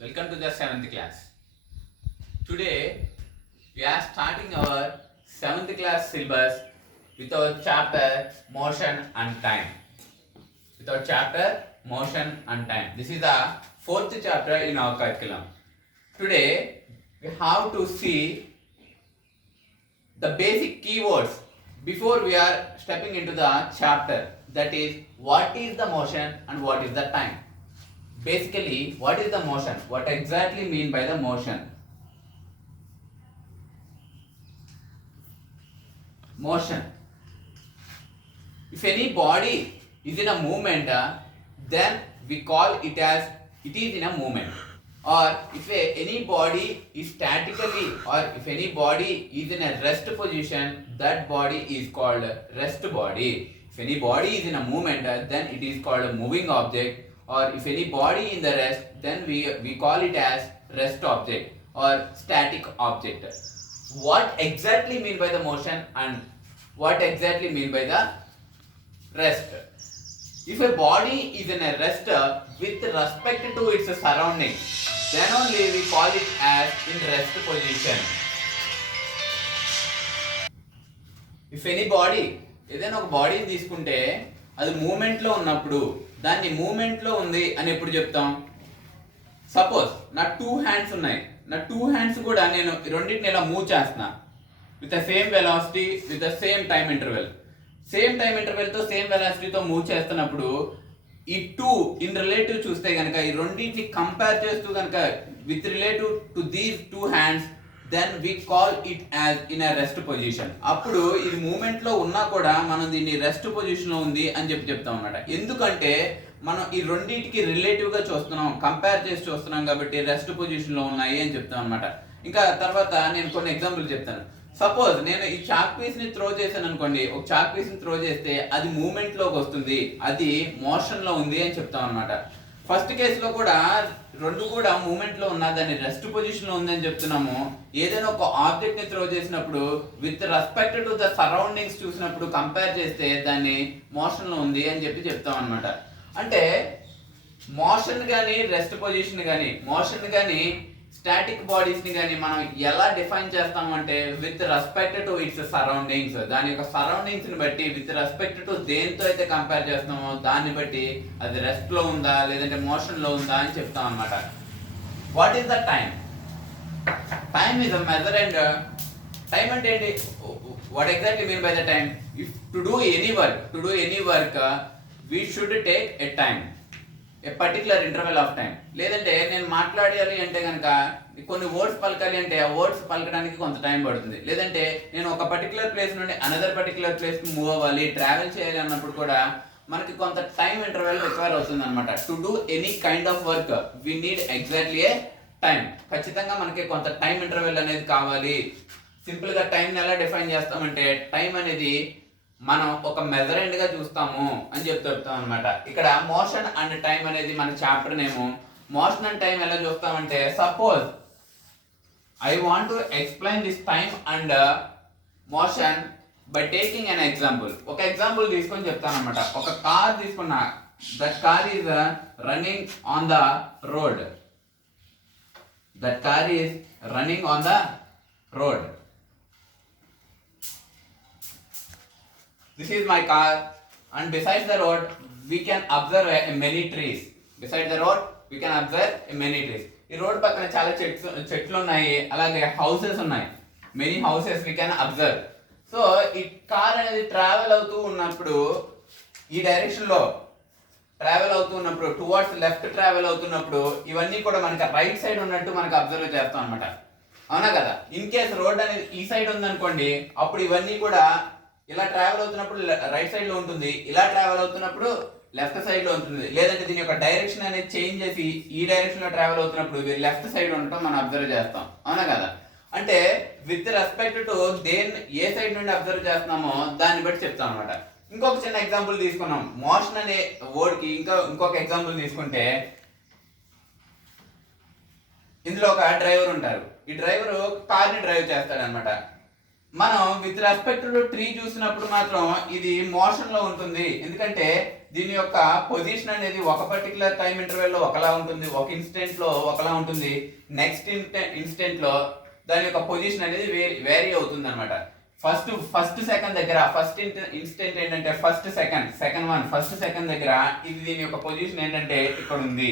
Welcome to the 7th class. Today we are starting our 7th class syllabus with our chapter Motion and Time. With our chapter Motion and Time. This is the 4th chapter in our curriculum. Today we have to see the basic keywords before we are stepping into the chapter, that is what is the motion and what is the time. Basically, what is the motion? What exactly mean by the motion? Motion. If any body is in a movement, then we call it as it is in a movement. Or if any body is statically, or if any body is in a rest position, that body is called rest body. If any body is in a movement, then it is called a moving object. Or if any body in the rest, then we call it as rest object or static object. What exactly mean by the motion and what exactly mean by the rest? If a body is in a rest with respect to its surrounding, then only we call it as in rest position. If any body, ఏదైనా ఒక బాడీని తీసుకుంటే అది మూమెంట్లో ఉన్నప్పుడు దాన్ని మూమెంట్లో ఉంది అని ఎప్పుడు చెప్తాం? సపోజ్ నా 2 హ్యాండ్స్ ఉన్నాయి, నా 2 హ్యాండ్స్ కూడా నేను రెండింటిని ఇలా మూవ్ చేస్తున్నా with the same velocity with the same time interval. Same time ఇంటర్వెల్తో సేమ్ వెలాసిటీతో మూవ్ చేస్తున్నప్పుడు ఈ 2 ఇన్ రిలేటివ్ చూస్తే కనుక ఈ రెండింటిని కంపేర్ చేస్తూ కనుక with relative to these 2 hands, then we call it as in a rest position. అప్పుడు ఇది మూమెంట్ లో ఉన్నా కూడా మనం దీన్ని రెస్ట్ పొజిషన్ లో ఉంది అని చెప్తాం అన్నమాట. ఎందుకంటే మనం ఈ రెండింటికి రిలేటివ్ గా చూస్తున్నాం, కంపేర్ చేసి చూస్తున్నాం కాబట్టి రెస్ట్ పొజిషన్ లో ఉన్నాయి అని చెప్తాం అన్నమాట. ఇంకా తర్వాత నేను కొన్ని ఎగ్జాంపుల్ చెప్తాను. సపోజ్ నేను ఈ చాక్ పీస్ ని త్రో చేశాను అనుకోండి, ఒక చాక్ పీస్ ని త్రో చేస్తే అది మూమెంట్ లోకి వస్తుంది, అది మోషన్ లో ఉంది అని చెప్తాం అనమాట. ఫస్ట్ కేసులో కూడా రెండు కూడా మూమెంట్ లో ఉన్న దాన్ని రెస్ట్ పొజిషన్ లో ఉందని చెప్తున్నాము. ఏదైనా ఒక ఆబ్జెక్ట్ ని త్రో చేసినప్పుడు with respect to the surroundings చూసినప్పుడు కంపేర్ చేస్తే దాన్ని మోషన్ లో ఉంది అని చెప్తాం అనమాట. అంటే మోషన్ కానీ రెస్ట్ పొజిషన్ కానీ మోషన్ కానీ స్టాటిక్ బాడీస్ ని కానీ మనం ఎలా డిఫైన్ చేస్తాము అంటే with respect to it's surroundings. దాని యొక్క సరౌండింగ్స్ ని బట్టి విత్ రెస్పెక్ట్ టు దేంతో అయితే కంపేర్ చేస్తామో దాన్ని బట్టి అది రెస్ట్ లో ఉందా లేదంటే మోషన్ లో ఉందా అని చెప్తాం అనమాట. What is the time? Time is a measure and time అంటే ఏంటి? What exactly mean by the time? If to do any work we should take a time, A particular interval of time. లేదంటే నేను మాట్లాడాలి అంటే కనుక కొన్ని words పలకాలి అంటే ఆ వర్డ్స్ పలకడానికి కొంత టైం పడుతుంది. లేదంటే నేను ఒక పర్టికులర్ ప్లేస్ నుండి అనదర్ పర్టికులర్ ప్లేస్ కి మూవ్ అవ్వాలి, ట్రావెల్ చేయాలి అన్నప్పుడు కూడా మనకి కొంత టైం ఇంటర్వెల్ రిక్వైర్ అవుతుంది అనమాట. To do any kind of work we need exactly a time. ఖచ్చితంగా మనకి కొంత టైం ఇంటర్వెల్ అనేది కావాలి. సింపుల్ గా టైం ఎలా డిఫైన్ చేస్తామంటే టైం అనేది మనం ఒక మెజరెంట్ గా చూస్తాము అని చెప్తాం అనమాట. ఇక్కడ మోషన్ అండ్ టైం అనేది మన chapter name. Motion and time ఎలా చూస్తామంటే suppose I want to explain this time and motion by taking an example. ఒక ఎగ్జాంపుల్ తీసుకొని చెప్తాను అనమాట. ఒక కార్ తీసుకున్నా, that car is running on the road. That car is running on the road. This is my car, and besides the road we can observe many trees. Besides the road we can observe many trees. ఈ road పక్కన చాలా చెట్లు ఉన్నాయి, అలాగే houses ఉన్నాయి. Many houses we can observe. So ఈ car అనేది travel అవుతూ ఉన్నప్పుడు ఈ డైరెక్షన్ లో ట్రావెల్ అవుతూ ఉన్నప్పుడు టువర్డ్స్ లెఫ్ట్ ట్రావెల్ అవుతున్నప్పుడు ఇవన్నీ కూడా మనకి రైట్ సైడ్ ఉన్నట్టు మనకి అబ్జర్వ్ చేస్తాం అనమాట. అవునా కదా? ఇన్ కేస్ రోడ్ అనేది ఈ సైడ్ ఉందనుకోండి, అప్పుడు ఇవన్నీ కూడా ఇలా ట్రావెల్ అవుతున్నప్పుడు రైట్ సైడ్ లో ఉంటుంది, ఇలా ట్రావెల్ అవుతున్నప్పుడు లెఫ్ట్ సైడ్ లో ఉంటుంది. లేదంటే దీని యొక్క డైరెక్షన్ అనేది చేంజ్ చేసి ఈ డైరెక్షన్ లో ట్రావెల్ అవుతున్నప్పుడు లెఫ్ట్ సైడ్ ఉండటం మనం అబ్జర్వ్ చేస్తాం. అవునా కదా? అంటే with respect to A side నుండి అబ్జర్వ్ చేస్తున్నామో దాన్ని బట్టి చెప్తాం అనమాట. ఇంకొక చిన్న ఎగ్జాంపుల్ తీసుకున్నాం. మోషన్ అనే వర్డ్ కి ఇంకొక ఎగ్జాంపుల్ తీసుకుంటే, ఇందులో ఒక డ్రైవర్ ఉంటారు. ఈ డ్రైవర్ కార్ ని డ్రైవ్ చేస్తాడు అనమాట. మనం విత్ రెస్పెక్ట్ టు ట్రీ చూసినప్పుడు మాత్రం ఇది మోషన్ లో ఉంటుంది, ఎందుకంటే దీని యొక్క పొజిషన్ అనేది ఒక పర్టికులర్ టైం ఇంటర్వెల్ లో ఒకలా ఉంటుంది, ఒక ఇన్స్టెంట్ లో ఒకలా ఉంటుంది, నెక్స్ట్ ఇన్స్టెంట్ లో దాని యొక్క పొజిషన్ అనేది వేరీ అవుతుంది అనమాట. ఫస్ట్ సెకండ్ దగ్గర ఫస్ట్ ఇన్స్టెంట్ ఏంటంటే ఫస్ట్ సెకండ్ దగ్గర ఇది దీని యొక్క పొజిషన్ ఏంటంటే ఇక్కడ ఉంది.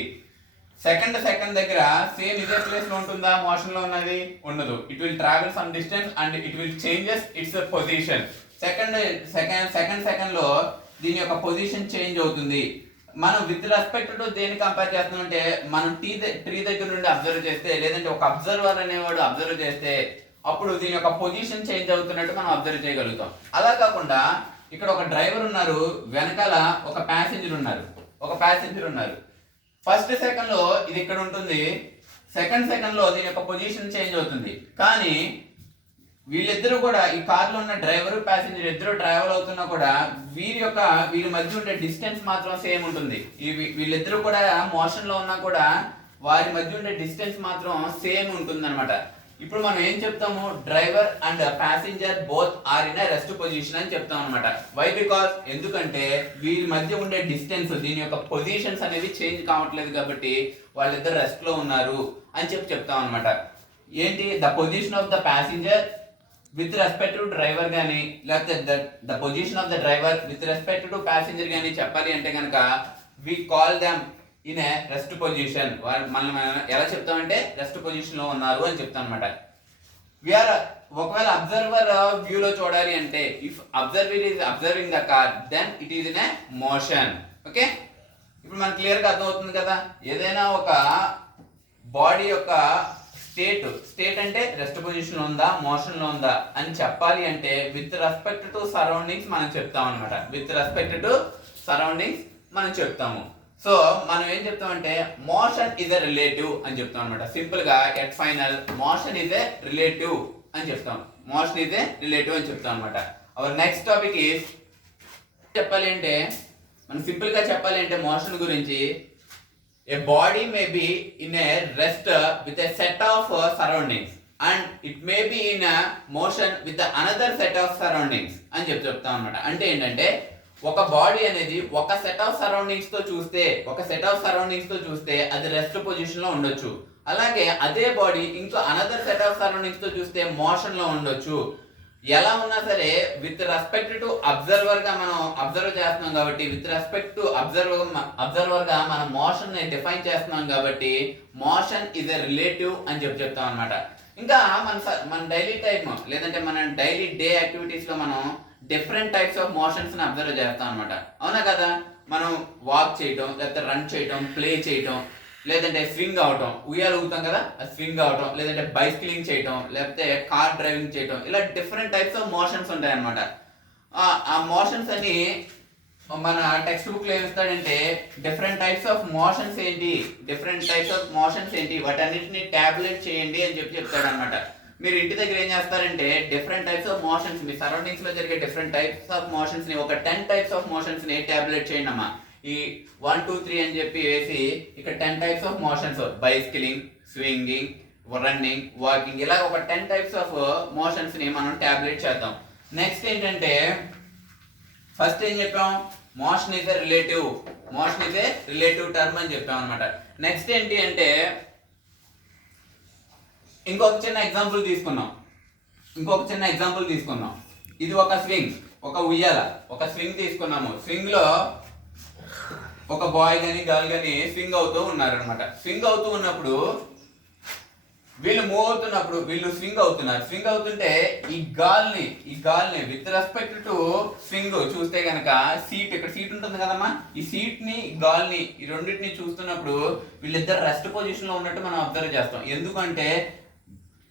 సెకండ్ దగ్గర సేమ్ ఇదే ప్లేస్ లో ఉంటుందా మోషన్ లో ఉన్నది? ఉండదు. It will travel some distance and it will changes it's position. Second లో దీని యొక్క పొజిషన్ చేంజ్ అవుతుంది. మనం విత్ రెస్పెక్ట్ టు దేని కంపేర్ చేస్తున్నామంటే మనం ట్రీ దగ్గర నుండి అబ్జర్వ్ చేస్తే, లేదంటే ఒక అబ్జర్వర్ అనేవాడు అబ్జర్వ్ చేస్తే అప్పుడు దీని యొక్క పొజిషన్ చేంజ్ అవుతున్నట్టు మనం అబ్జర్వ్ చేయగలుగుతాం. అలా కాకుండా ఇక్కడ ఒక డ్రైవర్ ఉన్నారు, వెనకాల ఒక ప్యాసింజర్ ఉన్నారు. ఫస్ట్ సెకండ్ లో ఇది ఇక్కడ ఉంటుంది, సెకండ్ లో దీని యొక్క పొజిషన్ చేంజ్ అవుతుంది. కానీ వీళ్ళిద్దరూ కూడా, ఈ కార్ లో ఉన్న డ్రైవర్ ప్యాసింజర్ ఇద్దరు ట్రావెల్ అవుతున్నా కూడా వీళ్ళ మధ్య ఉండే డిస్టెన్స్ మాత్రం సేమ్ ఉంటుంది. వీళ్ళిద్దరూ కూడా మోషన్ లో ఉన్నా కూడా వారి మధ్య ఉండే డిస్టెన్స్ మాత్రం సేమ్ ఉంటుంది అనమాట. ఇప్పుడు మనం ఏం చెప్తాము? Driver and passenger both are in rest position అని చెప్తాం అనమాట. వై? బికాస్ ఎందుకంటే వీరి మధ్య ఉండే డిస్టెన్స్, దీని యొక్క పొజిషన్స్ అనేది చేంజ్ కావట్లేదు కాబట్టి వాళ్ళిద్దరు రెస్ట్ లో ఉన్నారు అని చెప్తాం అనమాట. ఏంటి? The position of the passenger with respect to driver కానీ, లేకపోతే the position of the driver with respect to passenger కానీ చెప్పాలి అంటే కనుక we call them in a rest position. మనం ఎలా చెప్తామంటే రెస్ట్ పొజిషన్ లో ఉన్నారు అని చెప్తాం అనమాట. ఒకవేళ అబ్జర్వర్ వ్యూ లో చూడాలి అంటే, if observer is observing the car then it is in a motion. Okay, ఇప్పుడు మనకు క్లియర్ గా అర్థమవుతుంది కదా. ఏదైనా ఒక బాడీ యొక్క స్టేట్ అంటే రెస్ట్ పొజిషన్ లో ఉందా, మోషన్ లో ఉందా అని చెప్పాలి అంటే విత్ రెస్పెక్ట్ టు సరౌండింగ్స్ మనం చెప్తాం అనమాట. విత్ రెస్పెక్ట్ టు సరౌండింగ్స్ మనం చెప్తాము. సో మనం ఏం చెప్తామంటే మోషన్ ఇస్ ఎ రిలేటివ్ అని చెప్తాం అనమాట. సింపుల్ గా at final motion is a relative అని చెప్తాం. మోషన్ ఇస్ ఎ రిలేటివ్ అని చెప్తాం అనమాట. అవర్ నెక్స్ట్ టాపిక్ ఈస్ చెప్పాలి అంటే, మనం సింపుల్ గా చెప్పాలి అంటే మోషన్ గురించి, a body may be in a rest with a set of surroundings and it may be in a motion with the another set of surroundings అని చెప్తాం అనమాట. అంటే ఏంటంటే ఒక బాడీ అనేది ఒక సెట్ ఆఫ్ సరౌండింగ్స్ తో చూస్తే అది రెస్ట్ పొజిషన్ లో ఉండొచ్చు. అలాగే అదే బాడీ ఇంకో అనదర్ సెట్ ఆఫ్ సరౌండింగ్స్ తో చూస్తే మోషన్ లో ఉండొచ్చు. ఎలా ఉన్నా సరే విత్ రెస్పెక్ట్ టు అబ్జర్వర్ గా మనం అబ్జర్వ్ చేస్తున్నాం కాబట్టి, విత్ రెస్పెక్ట్ టు అబ్జర్వర్ గా మనం మోషన్ ని డిఫైన్ చేస్తున్నాం కాబట్టి మోషన్ ఇస్ ఎ రిలేటివ్ అని చెప్తాం అనమాట. ఇంకా మన డైలీ టైమ్ లేదంటే మన డైలీ డే యాక్టివిటీస్ లో మనం డిఫరెంట్ టైప్స్ ఆఫ్ మోషన్స్ ని అబ్జర్వ్ చేస్తాం అనమాట. అవునా కదా? మనం వాక్ చేయటం, లేకపోతే రన్ చేయటం, ప్లే చేయటం, లేదంటే స్వింగ్ అవటం, ఉయ్యాలు ఊగుతాం కదా, స్వింగ్ అవటం, లేదంటే బైసిక్లింగ్ చేయటం, లేకపోతే కార్ డ్రైవింగ్ చేయటం, ఇలా డిఫరెంట్ టైప్స్ ఆఫ్ మోషన్స్ ఉంటాయి అనమాట. ఆ మోషన్స్ అని మన టెక్స్ట్ బుక్ లో ఏమిస్తాడంటే డిఫరెంట్ టైప్స్ ఆఫ్ మోషన్స్ ఏంటి వాటన్నిటిని టాబ్లెట్ చేయండి అని చెప్తాడు అనమాట. మీరు ఇంటి దగ్గర ఏం చేస్తారంటే different types of motions, me surroundings లో జరిగే డిఫరెంట్ టైప్స్ ఆఫ్ మోషన్స్ ని ఒక 10 టైప్స్ ఆఫ్ మోషన్స్ ని టాబ్లెట్ చేయండి అమ్మా. ఈ 1 2 3 అని చెప్పి వేసి ఇక్కడ 10 types of motions, bicycling, swinging, running, walking, ఇలా ఒక 10 టైప్స్ ఆఫ్ మోషన్స్ ని మనం టాబ్లెట్ చేద్దాం. నెక్స్ట్ ఏంటంటే ఫస్ట్ ఏం చెప్పాం? Motion is a relative term అని చెప్పాం అనమాట. నెక్స్ట్ ఏంటి అంటే ఇంకొక చిన్న ఎగ్జాంపుల్ తీసుకున్నాం. ఇది ఒక స్వింగ్, ఒక ఉయ్యాల, ఒక స్వింగ్ తీసుకున్నాము. స్వింగ్ లో ఒక బాయ్ గాని గర్ల్ గాని స్వింగ్ అవుతూ ఉన్నారనమాట. స్వింగ్ అవుతూ ఉన్నప్పుడు వీళ్ళు మూవ్ అవుతున్నప్పుడు వీళ్ళు స్వింగ్ అవుతుంటే ఈ గాల్ని విత్ రెస్పెక్ట్ టు స్వింగ్ చూస్తే గనక ఇక్కడ సీట్ ఉంటుంది కదమ్మా, ఈ సీట్ ని గాల్ని ఈ రెండింటిని చూస్తున్నప్పుడు వీళ్ళిద్దరు రెస్ట్ పొజిషన్ లో ఉన్నట్టు మనం అబ్జర్వ్ చేస్తాం. ఎందుకంటే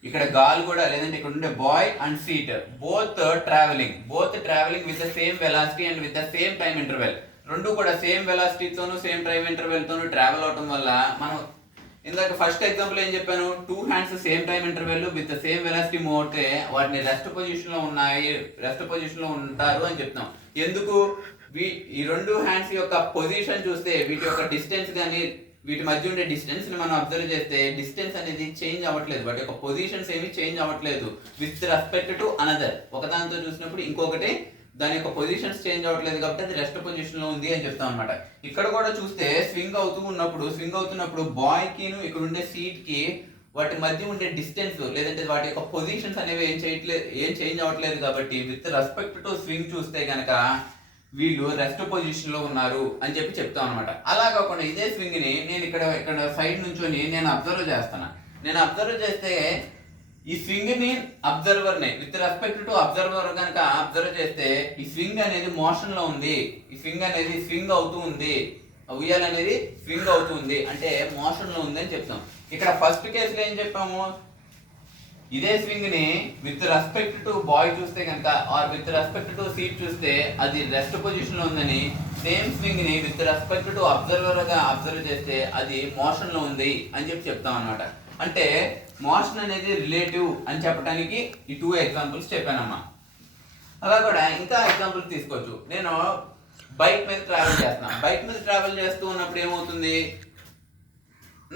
ఇక్కడ గాల్ కూడా, లేదంటే ఇక్కడ ఉండే boy and seat both travelling with the same velocity and with the same time interval. రెండు కూడా సేమ్ వెలాసిటీతోను సేమ్ టైం ఇంటర్వెల్ తోను ట్రావెల్ అవడం వల్ల మనం ఇందాక ఫస్ట్ ఎగ్జాంపుల్ ఏం చెప్పాను? 2 hands same time interval with same velocity move అవుతే వాటిని రెస్ట్ పొజిషన్ లో ఉంటారు అని చెప్తాం. ఎందుకు? ఈ 2 హ్యాండ్స్ యొక్క పొజిషన్ చూస్తే వీటి యొక్క డిస్టెన్స్ కానీ వీటి మధ్య ఉండే డిస్టెన్స్ ని మనం అబ్జర్వ్ చేస్తే డిస్టెన్స్ అనేది చేంజ్ అవ్వట్లేదు, వాటి యొక్క పొజిషన్స్ ఏమి చేంజ్ అవ్వట్లేదు విత్ రెస్పెక్ట్ టు అనదర్. ఒకదానితో చూసినప్పుడు ఇంకొకటి దాని యొక్క పొజిషన్స్ చేంజ్ అవ్వట్లేదు కాబట్టి అది రెస్ట్ పొజిషన్ లో ఉంది అని చెప్తాం అనమాట. ఇక్కడ కూడా చూస్తే స్వింగ్ అవుతున్నప్పుడు బాయ్ కి ఇక్కడ ఉండే సీట్ కి వాటి మధ్య ఉండే డిస్టెన్స్ లేదంటే వాటి యొక్క పొజిషన్స్ అనేవి ఏం చేంజ్ అవ్వట్లేదు కాబట్టి విత్ రెస్పెక్ట్ టు స్వింగ్ చూస్తే కనుక వీళ్ళు రెస్ట్ పొజిషన్ లో ఉన్నారు అని చెప్తాం అనమాట. అలా కాకుండా ఇదే స్వింగ్ ని నేను ఇక్కడ సైడ్ నుంచొని నేను అబ్జర్వ్ చేస్తే ఈ స్వింగ్ ని అబ్జర్వర్ ని విత్ రెస్పెక్ట్ టు అబ్జర్వర్ కనుక అబ్జర్వ్ చేస్తే ఈ స్వింగ్ అనేది మోషన్ లో ఉంది, ఈ స్వింగ్ అనేది స్వింగ్ అవుతూ ఉంది, ఉయ్యాల అనేది స్వింగ్ అవుతుంది అంటే మోషన్ లో ఉంది అని చెప్తాం. ఇక్కడ ఫస్ట్ కేసులో ఏం చెప్పాము, ఇదే స్వింగ్ ని విత్ రెస్పెక్ట్ టు బాయ్ చూస్తే కనుక or with respect to seat చూస్తే అది రెస్ట్ పొజిషన్ లో ఉందని, సేమ్ స్వింగ్ ని విత్ రెస్పెక్ట్ టు అబ్జర్వర్ గా అబ్జర్వ్ చేస్తే అది మోషన్ లో ఉంది అని చెప్తాం అనమాట. అంటే మోషన్ అనేది రిలేటివ్ అని చెప్పడానికి ఈ 2 ఎగ్జాంపుల్స్ చెప్పానమ్మా. అలా కూడా ఇంకా ఎగ్జాంపుల్స్ తీసుకోవచ్చు. నేను బైక్ మీద ట్రావెల్ చేస్తూ ఉన్నప్పుడు ఏమవుతుంది,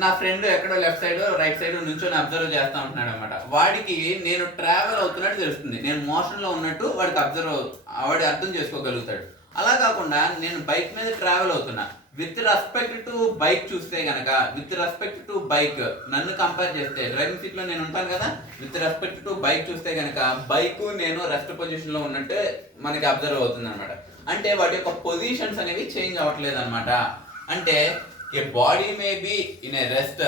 నా ఫ్రెండ్ ఎక్కడో లెఫ్ట్ సైడ్ రైట్ సైడ్ నుంచొని అబ్జర్వ్ చేస్తా ఉంటున్నాడు అనమాట. వాడికి నేను ట్రావెల్ అవుతున్నట్టు తెలుస్తుంది, నేను మోషన్ లో ఉన్నట్టు వాడి అర్థం చేసుకోగలుగుతాడు. అలా కాకుండా నేను బైక్ మీద ట్రావెల్ అవుతున్నా విత్ రెస్పెక్ట్ టు బైక్ చూస్తే గనక, విత్ రెస్పెక్ట్ టు బైక్ నన్ను కంపేర్ చేస్తే డ్రైవింగ్ సీట్ లో నేను ఉంటాను కదా, విత్ రెస్పెక్ట్ టు బైక్ చూస్తే గనక బైక్ నేను రెస్ట్ పొజిషన్ లో ఉన్నట్టు మనకి అబ్జర్వ్ అవుతుంది అనమాట. అంటే వాటి యొక్క పొజిషన్స్ అనేవి చేంజ్ అవ్వట్లేదు అనమాట. అంటే a body may be in a rest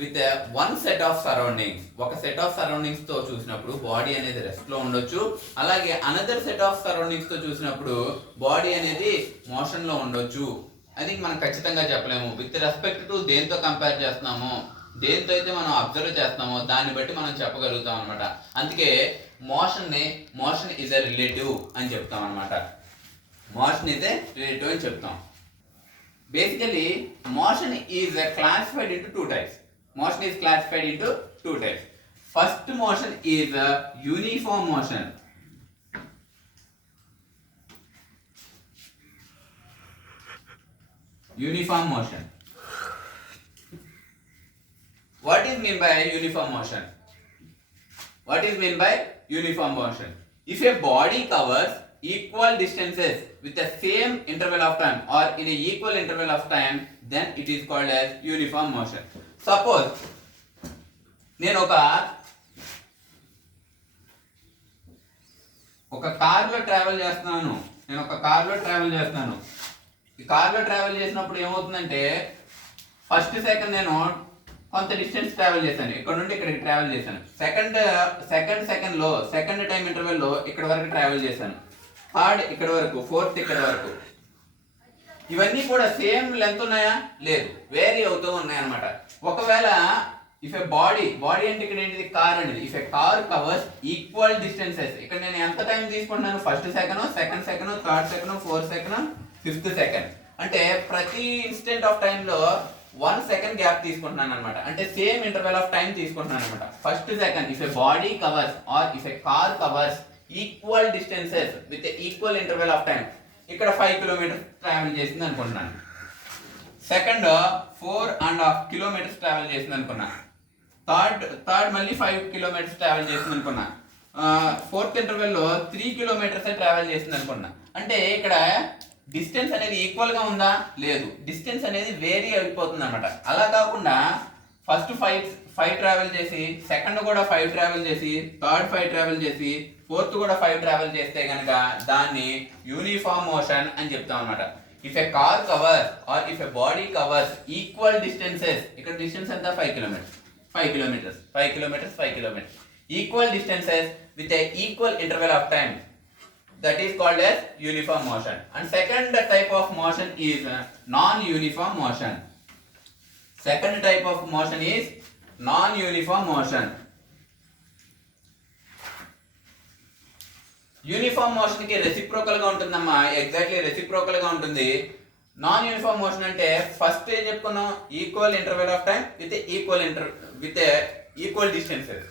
with a one set of surroundings. ఒక సెట్ ఆఫ్ సరౌండింగ్స్ తో చూసినప్పుడు బాడీ అనేది రెస్ట్ లో ఉండొచ్చు, అలాగే అనదర్ సెట్ ఆఫ్ సరౌండింగ్స్ తో చూసినప్పుడు బాడీ అనేది మోషన్ లో ఉండొచ్చు అని మనం ఖచ్చితంగా చెప్పలేము. విత్ రెస్పెక్ట్ టు దేంతో కంపేర్ చేస్తున్నామో, దేంతో అయితే మనం అబ్జర్వ్ చేస్తున్నామో దాన్ని బట్టి మనం చెప్పగలుగుతాం అనమాట. అందుకే మోషన్ ఇస్ ఎ రిలేటివ్ అని చెప్తాం అనమాట. మోషన్ ఇస్ ఎ రిలేటివ్ అని చెప్తాం. Basically, motion is classified into 2 types. First motion is uniform motion. What is meant by uniform motion? If a body covers equal distances with the same interval of time or in a equal interval of time, then it is called as uniform motion. Suppose నేను ఒక కార్లో travel చేస్తున్నాను. ఈ కార్లో travel చేసినప్పుడు ఏమవుతుందంటే first second నేను కొంత డిస్టెన్స్ ట్రావెల్ చేశాను, ఇక్కడ నుండి ఇక్కడికి ట్రావెల్ చేశాను. సెకండ్ టైం ఇంటర్వెల్ లో ఇక్కడ వరకు ట్రావెల్ చేశాను. థర్డ్ ఇక్కడ వరకు, ఫోర్త్ ఇక్కడ వరకు. ఇవన్నీ కూడా సేమ్ లెంత్ ఉన్నాయా? లేదు, వేరీ అవుతూ ఉన్నాయి అనమాట. ఒకవేళ ఇఫ్ ఏ బాడీ అంటే ఇక్కడ ఏంటిది, కార్ అనేది. If a car covers equal distances, ఇక్కడ నేను ఎంత టైం తీసుకుంటున్నాను, first second, second second, third second, fourth second, fifth second. అంటే ప్రతి ఇన్స్టెంట్ ఆఫ్ టైం లో 1 సెకండ్ గ్యాప్ తీసుకుంటున్నాను అనమాట. అంటే సేమ్ ఇంటర్వెల్ ఆఫ్ టైం తీసుకుంటున్నాను అనమాట. First second if a body covers or if a car covers equal distances with equal interval of time. ఇక్కడ 5 kilometres travel చేసింది అనుకుంటున్నాను. సెకండ్ 4.5 కిలోమీటర్స్ ట్రావెల్ చేసింది అనుకున్నా. థర్డ్ మళ్ళీ 5 కిలోమీటర్స్ ట్రావెల్ చేసింది అనుకున్నా. ఫోర్త్ ఇంటర్వెల్ లో 3 కిలోమీటర్స్ ట్రావెల్ చేసింది అనుకున్నా. అంటే ఇక్కడ డిస్టెన్స్ అనేది ఈక్వల్ గా ఉందా? లేదు, డిస్టెన్స్ అనేది వేరీ అయిపోతుంది అనమాట. అలా కాకుండా ఫస్ట్ 5 ట్రావెల్ చేసి, సెకండ్ కూడా 5 ట్రావెల్ చేసి, థర్డ్ 5 ట్రావెల్ చేసి, ఫోర్త్ కూడా 5 ట్రావెల్ చేస్తే కనుక దాన్ని యూనిఫామ్ మోషన్ అని చెప్తాం అనమాట. If a car cover or if a body covers equal distances, ఇక్కడ డిస్టెన్స్ ఎంత, 5 kilometres, equal distances with a equal interval of time, that is called as uniform motion. And second type of motion is non-uniform motion. Uniform motion కి reciprocal గా ఉంటుందమ్మా. Exactly reciprocal గా ఉంటుంది. Non uniform motion అంటే first ఏం చెప్పుకున్నాం, equal interval of time with equal distances.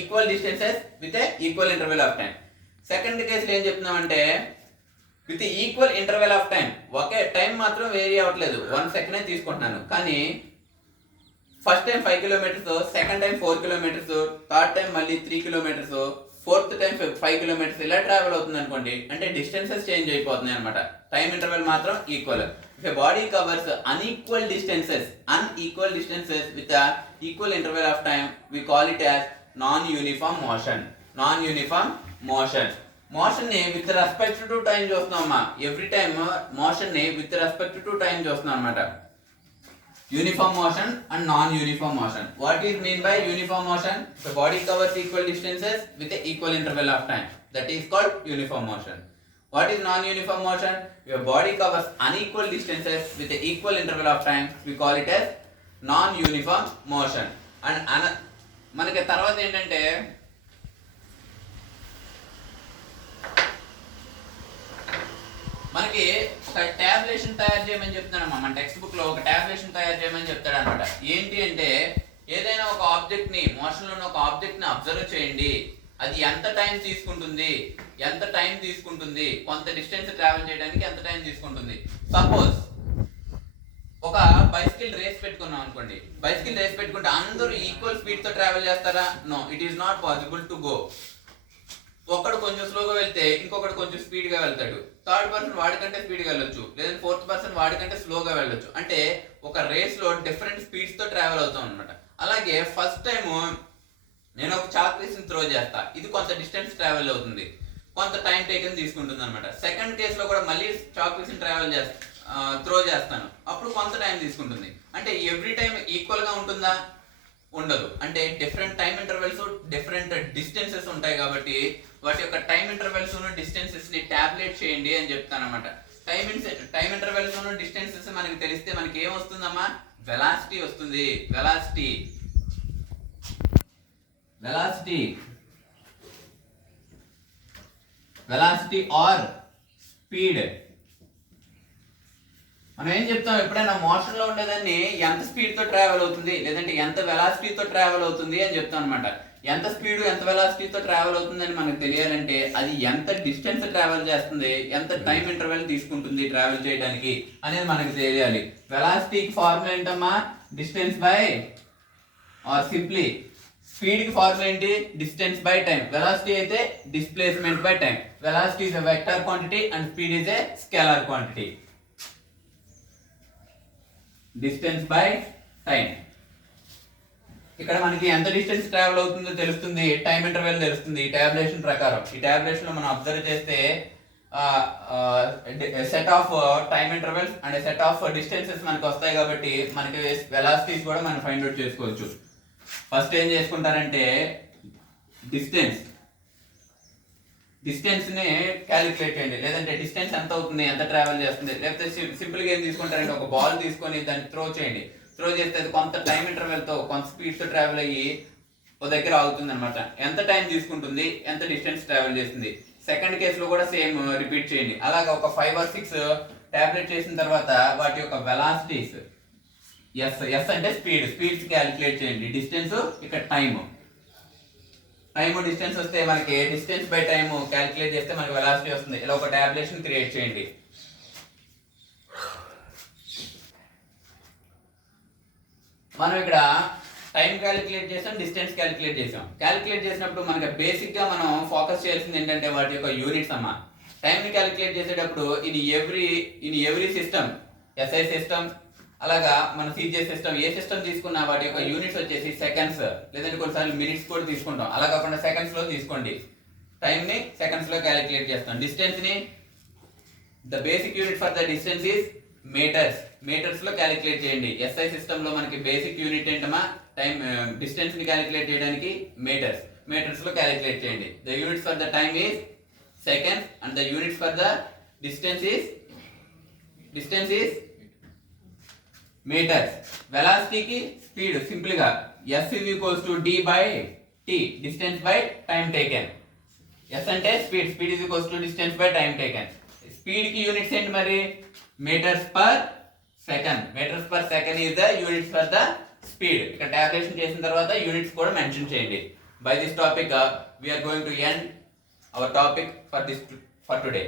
Equal distances with equal interval of time. Second కేసులో ఏం చెప్తున్నామంటే with equal interval of time. ఒకే టైం మాత్రం వేరీ అవ్వట్లేదు, 1 సెకండ్ తీసుకుంటున్నాను. కానీ first time 5 kilometres, second time 4 kilometres, third time మళ్ళీ 3 kilometres, fourth time 5 kilometres ఇలా ట్రావెల్ అవుతుంది అనుకోండి. అంటే డిస్టెన్సెస్ చేంజ్ అయిపోతున్నాయి అనమాట. టైం ఇంటర్వెల్ మాత్రం equal. If a body covers unequal distances with equal interval of time we call it as non uniform motion. Non uniform motion. Motion ని with respect to time చూస్తున్నాం అమ్మా. Every time motion ని with respect to time చూస్తున్నాం అనమాట. Uniform motion and non-uniform motion. What is mean by uniform motion? The body covers equal distances with an equal interval of time. That is called uniform motion. What is non-uniform motion? Your body covers unequal distances with an equal interval of time. We call it as non-uniform motion. And మనకి తర్వాత ఏంటంటే మనకి ఒక tabulation తయారు చేయమని చెప్తున్నానమ్మా. మన text book లో ఒక టాబ్లేషన్ తయారు చేయమని చెప్తాడు అనమాట. ఏంటి అంటే ఏదైనా ఒక ఆబ్జెక్ట్ ని, మోషన్ లో ఉన్న ఒక ఆబ్జెక్ట్ ని అబ్జర్వ్ చేయండి. అది ఎంత టైం తీసుకుంటుంది, కొంత డిస్టెన్స్ ట్రావెల్ చేయడానికి ఎంత టైం తీసుకుంటుంది. సపోజ్ ఒక బైసికల్ రేస్ పెట్టుకున్నాం అనుకోండి. బైసికల్ రేస్ పెట్టుకుంటే అందరూ ఈక్వల్ స్పీడ్ తో ట్రావెల్ చేస్తారా? No, it is not possible to go. ఒకడు కొంచెం స్లోగా వెళ్తే ఇంకొకడు కొంచెం స్పీడ్ గా వెళ్తాడు. థర్డ్ పర్సన్ వాడికంటే స్పీడ్ గా వెళ్ళొచ్చు, లేదా ఫోర్త్ పర్సన్ వాడికంటే స్లోగా వెళ్ళొచ్చు. అంటే ఒక రేస్ లో డిఫరెంట్ స్పీడ్స్ తో ట్రావెల్ అవుతాం అనమాట. అలాగే ఫస్ట్ టైం నేను ఒక చాక్ పీస్ ని త్రో చేస్తా, ఇది కొంత డిస్టెన్స్ ట్రావెల్ అవుతుంది, కొంత టైం టేకన్ తీసుకుంటుంది అనమాట. సెకండ్ కేస్ లో కూడా మళ్ళీ చాక్ పీస్ ని త్రో చేస్తాను, అప్పుడు కొంత టైం తీసుకుంటుంది. అంటే ఎవ్రీ టైం ఈక్వల్ గా ఉంటుందా? ఉండదు. అంటే different time intervals, different distances ఉంటాయి. కాబట్టి వాటి యొక్క టైం ఇంటర్వెల్స్ డిస్టెన్సెస్ ని టాబ్లెట్ చేయండి అని చెప్తాను అనమాట. టైం ఇంటర్వెల్స్ డిస్టెన్సెస్ మనకి తెలిస్తే మనకి ఏం వస్తుందమ్మా? వెలాసిటీ వస్తుంది. Velocity or speed. మనం ఏం చెప్తాం, ఎప్పుడైనా మోషన్ లో ఉండేదాన్ని ఎంత స్పీడ్ తో ట్రావెల్ అవుతుంది, లేదంటే ఎంత వెలాసిటీతో ట్రావెల్ అవుతుంది అని చెప్తాం అనమాట. ఎంత స్పీడ్, ఎంత వెలాసిటీతో ట్రావెల్ అవుతుంది అని మనకు తెలియాలంటే అది ఎంత డిస్టెన్స్ ట్రావెల్ చేస్తుంది, ఎంత టైం ఇంటర్వెల్ తీసుకుంటుంది ట్రావెల్ చేయడానికి అనేది మనకు తెలియాలి. వెలాసిటీకి ఫార్ములా ఏంటమ్మా? Distance by, or simply speed కి ఫార్ములా ఏంటి? Distance by time. వెలాసిటీ అయితే displacement by time. Velocity is a vector quantity and speed is a scalar quantity. Distance by time. ఇక్కడ మనకి ఎంత డిస్టెన్స్ ట్రావెల్ అవుతుందో తెలుస్తుంది, టైం ఇంటర్వెల్ తెలుస్తుంది ఈ టాబ్లేషన్ ప్రకారం. ఈ టాబ్లేషన్ లో మనం అబ్జర్వ్ చేస్తే set of time intervals and set of distances మనకి వస్తాయి. కాబట్టి మనకి వెలాసిటీస్ కూడా మనం ఫైండ్ అవుట్ చేసుకోవచ్చు. ఫస్ట్ ఏం చేసుకుంటారంటే డిస్టెన్స్ ని క్యాలిక్యులేట్ చేయండి, లేదంటే డిస్టెన్స్ ఎంత అవుతుంది, ఎంత ట్రావెల్ చేస్తుంది. లేకపోతే సింపుల్ గా ఏం తీసుకుంటారంటే ఒక బాల్ తీసుకొని దాన్ని త్రో చేయండి. త్రో చేస్తే అది కొంత టైం ఇంటర్వెల్ తో, కొంత స్పీడ్ తో ట్రావెల్ అయ్యి ఒక దగ్గర ఆగుతుంది అనమాట. ఎంత టైం తీసుకుంటుంది, ఎంత డిస్టెన్స్ ట్రావెల్ చేస్తుంది. సెకండ్ కేసు లో కూడా సేమ్ రిపీట్ చేయండి. అలాగా ఒక 5 or 6 టాబ్లెట్ చేసిన తర్వాత వాటి యొక్క వెలాసిటీస్, ఎస్ అంటే స్పీడ్స్ క్యాలిక్యులేట్ చేయండి. డిస్టెన్స్ ఇక్కడ టైం డిస్టెన్స్ వస్తే మనకి డిస్టెన్స్ బై టైం క్యాలిక్యులేట్ చేస్తే మనకి వెలాసిటీ వస్తుంది. ఇలా ఒక టాబ్లేషన్ క్రియేట్ చేయండి. మనం ఇక్కడ టైం క్యాలిక్యులేట్ చేసాం, డిస్టెన్స్ క్యాలిక్యులేట్ చేసాం. క్యాలిక్యులేట్ చేసినప్పుడు మనకి బేసిక్ గా మనం ఫోకస్ చేయాల్సింది ఏంటంటే వాటి యొక్క యూనిట్స్ అమ్మా. టైం ని క్యాలిక్యులేట్ చేసేటప్పుడు in every system, SI system, అలాగా మన సిజిఐ సిస్టమ్, ఏ సిస్టమ్ తీసుకున్నా వాటి యొక్క యూనిట్స్ వచ్చేసి సెకండ్స్, లేదంటే కొన్నిసార్లు మినిట్స్ కూడా తీసుకుంటాం. అలా కాకుండా సెకండ్స్ లో తీసుకోండి. టైం ని సెకండ్స్ లో క్యాలిక్యులేట్ చేస్తాం. డిస్టెన్స్ ని, the basic unit for the distance is metres లో క్యాలిక్యులేట్ చేయండి. ఎస్ఐ సిస్టమ్ లో మనకి బేసిక్ యూనిట్ ఏంటమ్మా? టైం. డిస్టెన్స్ ని క్యాలిక్యులేట్ చేయడానికి మీటర్స్ లో క్యాలిక్యులేట్ చేయండి. The units for the time is seconds and the units for the distance is metres. వెలాసిటీకి స్పీడ్ సింపుల్ గా s is equals to d by t, distance by time taken. s అంటే speed is equals to distance by time taken. Speed కి units ఏంటి మరి? Metres per second is the units for the speed. ఇక్కడ tabulation చేసిన తర్వాత units కూడా mention చేయండి. By this topic we are going to end our topic for today.